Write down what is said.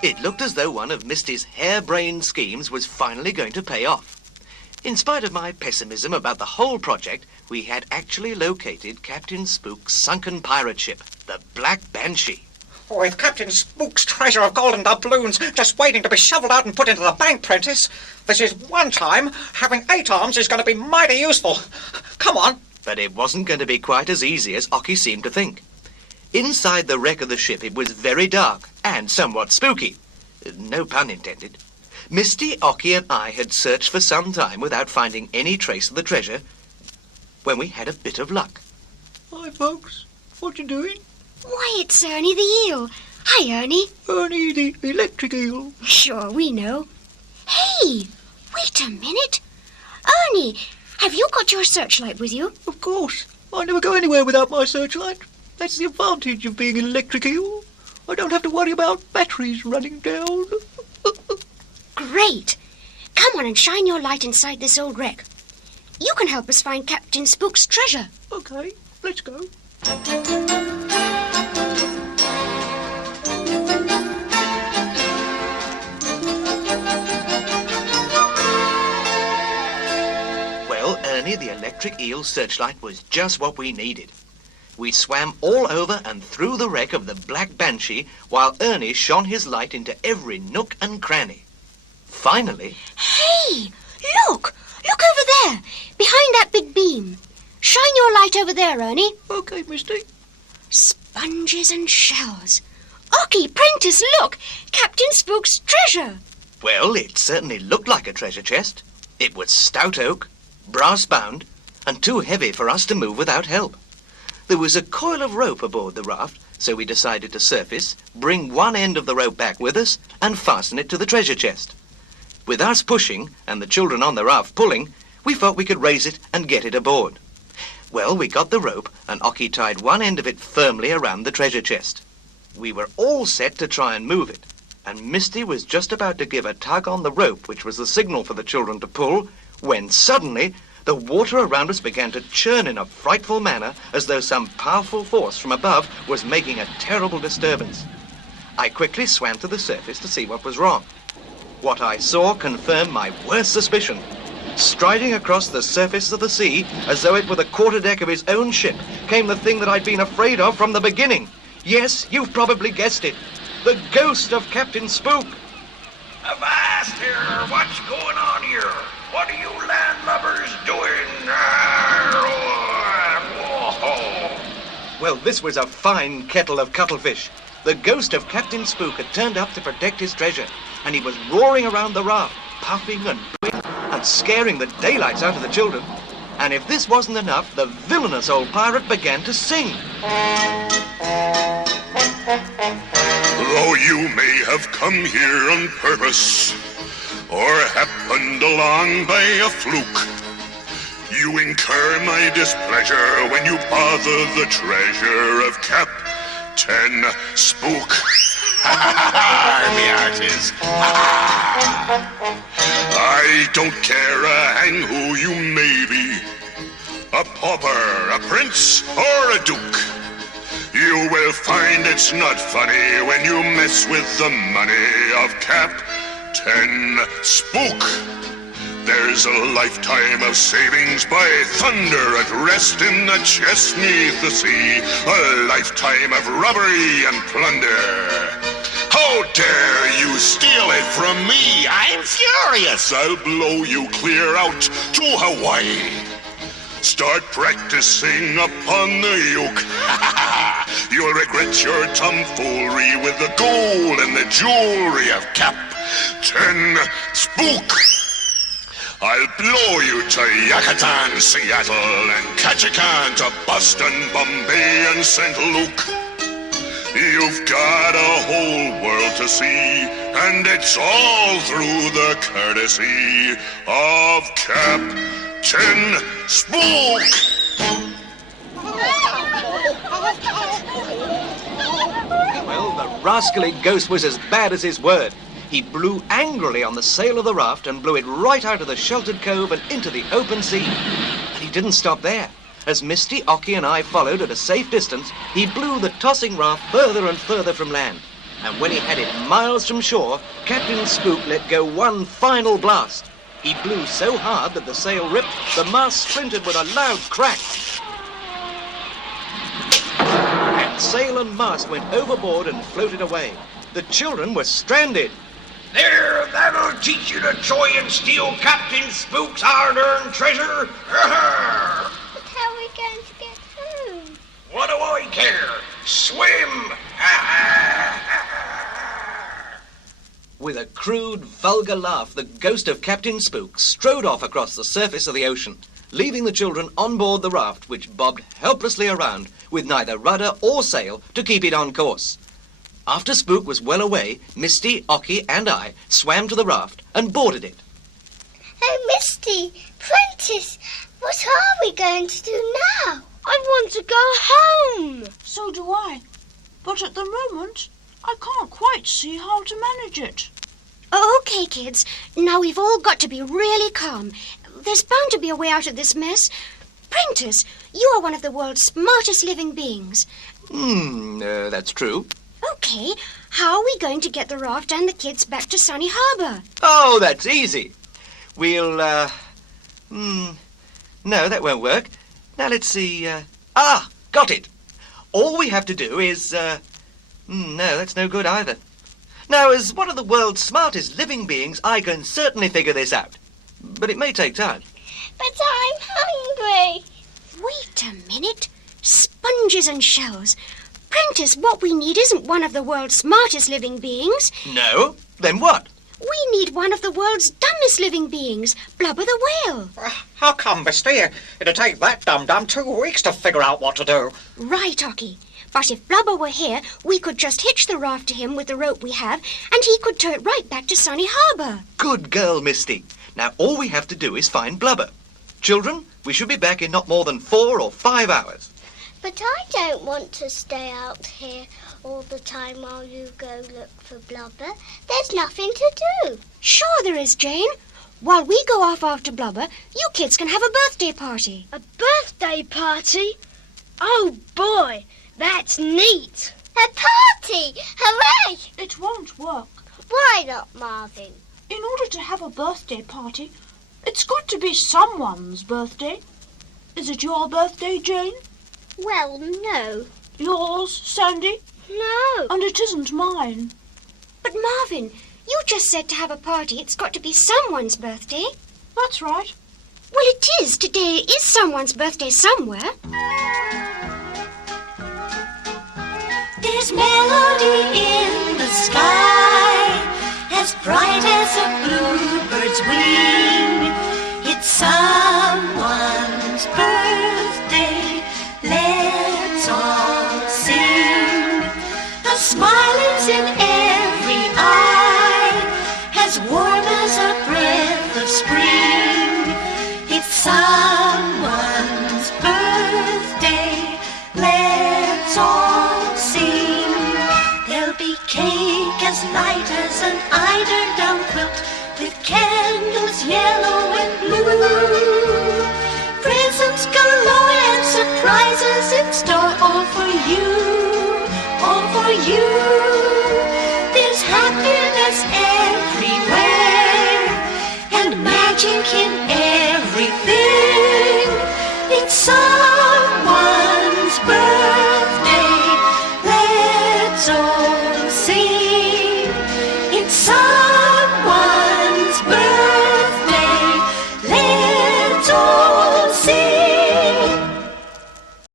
It looked as though one of Misty's harebrained schemes was finally going to pay off. In spite of my pessimism about the whole project, we had actually located Captain Spook's sunken pirate ship, the Black Banshee. With Captain Spook's treasure of gold and doubloons just waiting to be shoveled out and put into the bank, Prentice, this is one time having 8 arms is going to be mighty useful. Come on. But it wasn't going to be quite as easy as Ockie seemed to think. Inside the wreck of the ship, it was very dark and somewhat spooky. No pun intended. Misty, Ockie and I had searched for some time without finding any trace of the treasure when we had a bit of luck. Hi, folks. What you doing? Why, it's Ernie the eel. Hi, Ernie. Ernie the electric eel. Sure, we know. Hey, wait a minute. Ernie, have you got your searchlight with you? Of course. I never go anywhere without my searchlight. That's the advantage of being an electric eel. I don't have to worry about batteries running down. Great. Come on and shine your light inside this old wreck. You can help us find Captain Spook's treasure. Okay, let's go. Well, Ernie, the electric eel searchlight was just what we needed. We swam all over and through the wreck of the Black Banshee while Ernie shone his light into every nook and cranny. Finally... Hey, look! Look over there, behind that big beam. Shine your light over there, Ernie. Okay, Misty. Sponges and shells. Ockie, Prentice, look! Captain Spook's treasure. Well, it certainly looked like a treasure chest. It was stout oak, brass-bound, and too heavy for us to move without help. There was a coil of rope aboard the raft, so we decided to surface, bring one end of the rope back with us, and fasten it to the treasure chest. With us pushing, and the children on the raft pulling, we thought we could raise it and get it aboard. Well, we got the rope, and Ockie tied one end of it firmly around the treasure chest. We were all set to try and move it, and Misty was just about to give a tug on the rope, which was the signal for the children to pull, when suddenly the water around us began to churn in a frightful manner, as though some powerful force from above was making a terrible disturbance. I quickly swam to the surface to see what was wrong. What I saw confirmed my worst suspicion. Striding across the surface of the sea, as though it were the quarterdeck of his own ship, came the thing that I'd been afraid of from the beginning. Yes, you've probably guessed it. The ghost of Captain Spook. Avast here! What's going on here? What are you landlubbers doing? Well, this was a fine kettle of cuttlefish. The ghost of Captain Spook had turned up to protect his treasure, and he was roaring around the raft, puffing and blowing and scaring the daylights out of the children. And if this wasn't enough, the villainous old pirate began to sing. Though you may have come here on purpose, or happened along by a fluke, you incur my displeasure when you bother the treasure of Captain Spook. Me artist. I don't care a hang who you may be, a pauper, a prince, or a duke. You will find it's not funny when you mess with the money of Captain Spook. There's a lifetime of savings by thunder at rest in the chest 'neath the sea. A lifetime of robbery and plunder. How dare you steal it from me? I'm furious. I'll blow you clear out to Hawaii. Start practicing upon the yoke. You'll regret your tomfoolery with the gold and the jewelry of Captain Spook. I'll blow you to Yucatan, Seattle, and Ketchikan to Boston, Bombay, and St. Luke. You've got a whole world to see, and it's all through the courtesy of Captain Spook. Well, the rascally ghost was as bad as his word. He blew angrily on the sail of the raft and blew it right out of the sheltered cove and into the open sea. And he didn't stop there. As Misty, Ockie and I followed at a safe distance, he blew the tossing raft further and further from land. And when he had it miles from shore, Captain Spook let go one final blast. He blew so hard that the sail ripped, the mast splintered with a loud crack. And sail and mast went overboard and floated away. The children were stranded. There, that'll teach you to try and steal Captain Spook's hard-earned treasure. But how are we going to get home? What do I care? Swim! With a crude, vulgar laugh, the ghost of Captain Spook strode off across the surface of the ocean, leaving the children on board the raft, which bobbed helplessly around with neither rudder or sail to keep it on course. After Spook was well away, Misty, Ockie, and I swam to the raft and boarded it. Oh, Misty, Prentice, what are we going to do now? I want to go home. So do I. But at the moment, I can't quite see how to manage it. OK, kids. Now we've all got to be really calm. There's bound to be a way out of this mess. Prentice, you are one of the world's smartest living beings. That's true. OK, how are we going to get the raft and the kids back to Sunny Harbour? Oh, that's easy. We'll, no, that won't work. Now, let's see, got it. All we have to do is, no, that's no good either. Now, as one of the world's smartest living beings, I can certainly figure this out. But it may take time. But I'm hungry. Wait a minute. Sponges and shells. Prentice, what we need isn't one of the world's smartest living beings. No? Then what? We need one of the world's dumbest living beings, Blubber the whale. How come, Misty? It'd take that dum-dum 2 weeks to figure out what to do. Right, Ockie. But if Blubber were here, we could just hitch the raft to him with the rope we have, and he could tow it right back to Sunny Harbour. Good girl, Misty. Now, all we have to do is find Blubber. Children, we should be back in not more than 4 or 5 hours. But I don't want to stay out here all the time while you go look for Blubber. There's nothing to do. Sure there is, Jane. While we go off after Blubber, you kids can have a birthday party. A birthday party? Oh, boy, that's neat. A party! Hooray! It won't work. Why not, Marvin? In order to have a birthday party, it's got to be someone's birthday. Is it your birthday, Jane? Well, no. Yours, Sandy? No. And it isn't mine. But Marvin, you just said to have a party, it's got to be someone's birthday. That's right. Well, it is. Today is someone's birthday somewhere. There's melody in the sky, as bright as a bluebird's wing. It's someone's birthday, let's all sing. A smile is in every eye, as warm as a breath of spring. It's someone's birthday, let's all sing. There'll be cake as light as an eider-down quilt, with candles yellow and blue. Presents galore and surprises in store, all for you, all for you. There's happiness everywhere, and magic in